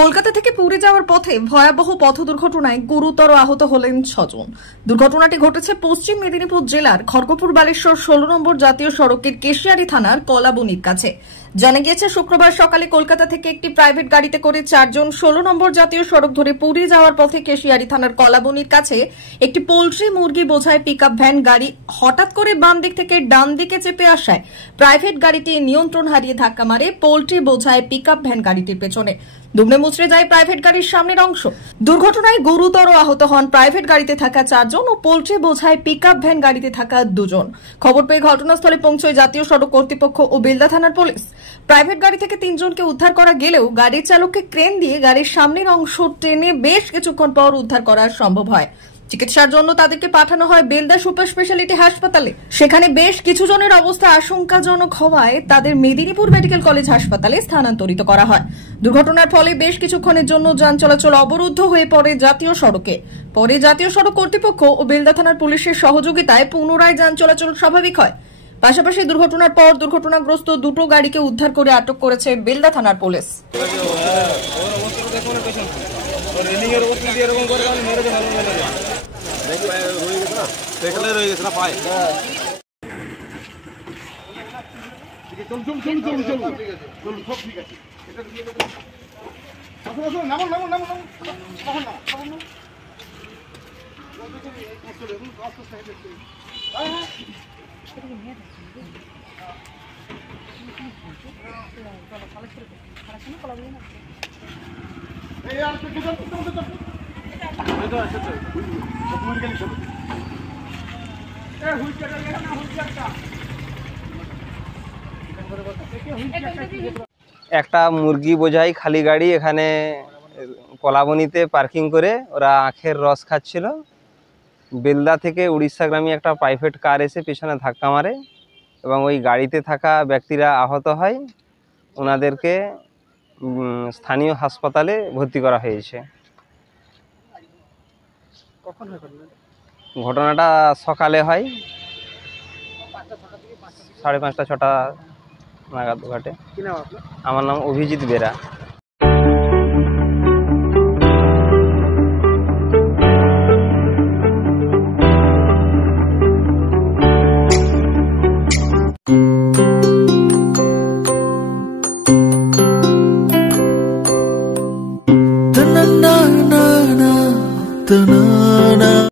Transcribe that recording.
কলকাতা থেকে পুরী যাওয়ার পথে ভয়াবহ পথ দুর্ঘটনায় গুরুতর আহত হলেন 6 জন। দুর্ঘটনাটি ঘটেছে পশ্চিম মেদিনীপুর জেলার খড়গপুর বালেশ্বর 16 নম্বর জাতীয় সড়কের কেশিয়ারি থানার কলাবনির কাছে। জানা গিয়েছে, শুক্রবার সকালে কলকাতা থেকে একটি প্রাইভেট গাড়িতে করে 4 জন 16 নম্বর জাতীয় সড়ক ধরে পুরী যাওয়ার পথে কেশিয়ারি থানার কলাবনির কাছে একটি পোল্ট্রি মুরগি বোঝাই পিকআপ ভ্যান গাড়ি হঠাৎ করে বাম দিক থেকে ডান দিকে চেপে আসায় প্রাইভেট গাড়িটি নিয়ন্ত্রণ হারিয়ে ধাক্কা মারে পোল্ট্রি বোঝাই পিকআপ ভ্যান গাড়িটির পেছনে। দুমড়ে মুচড়ে যায় প্রাইভেট গাড়ির সামনের অংশ। দুর্ঘটনায় গুরুতর আহত হন প্রাইভেট গাড়িতে থাকা 4 জন ও পোল্ট্রি বোঝাই পিকআপ ভ্যান গাড়িতে থাকা 2 জন। খবর পেয়ে ঘটনাস্থলে পৌঁছয় জাতীয় সড়ক কর্তৃপক্ষ ও বেলদা থানার পুলিশ। প্রাইভেট গাড়ি থেকে 3 জনকে উদ্ধার করা গেলেও গাড়ির চালককে ক্রেন দিয়ে গাড়ির সামনের অংশ টেনে বেশ কিছুক্ষণ পর উদ্ধার করা সম্ভব হয়। চিকিৎসার জন্য তাদেরকে পাঠানো হয় বেলদা সুপার স্পেশালিটি হাসপাতালে। সেখানে বেশ কিছু জনের অবস্থা আশঙ্কাজনক হওয়ায় তাদের মেদিনীপুর মেডিকেল কলেজ হাসপাতালে স্থানান্তরিত করা হয়। দুর্ঘটনার ফলে বেশ কিছুক্ষণের জন্য যান চলাচল অবরুদ্ধ হয়ে পড়ে জাতীয় সড়কে। পরে জাতীয় সড়ক কর্তৃপক্ষ ও বেলদা থানার পুলিশের সহযোগিতায় পুনরায় যান চলাচল স্বাভাবিক হয়। পাশাপাশি দুর্ঘটনার পর দুর্ঘটনাগ্রস্ত দুটো গাড়িকে উদ্ধার করে আটক করেছে বেলদা থানার পুলিশ। একটা মুরগি বোঝাই খালি গাড়ি এখানে কলাবনিতে পার্কিং করে ওরা আখের রস খাচ্ছিল। বেলদা থেকে উড়িষ্যাগামী একটা প্রাইভেট কার এসে পিছনে ধাক্কা মারে এবং ওই গাড়িতে থাকা ব্যক্তিরা আহত হয়। ওনাদেরকে স্থানীয় হাসপাতালে ভর্তি করা হয়েছে। ঘটনাটা সকালে হয়, 5:30 6টা নাগাদ ঘটে। আমার নাম অভিজিৎ বেরা।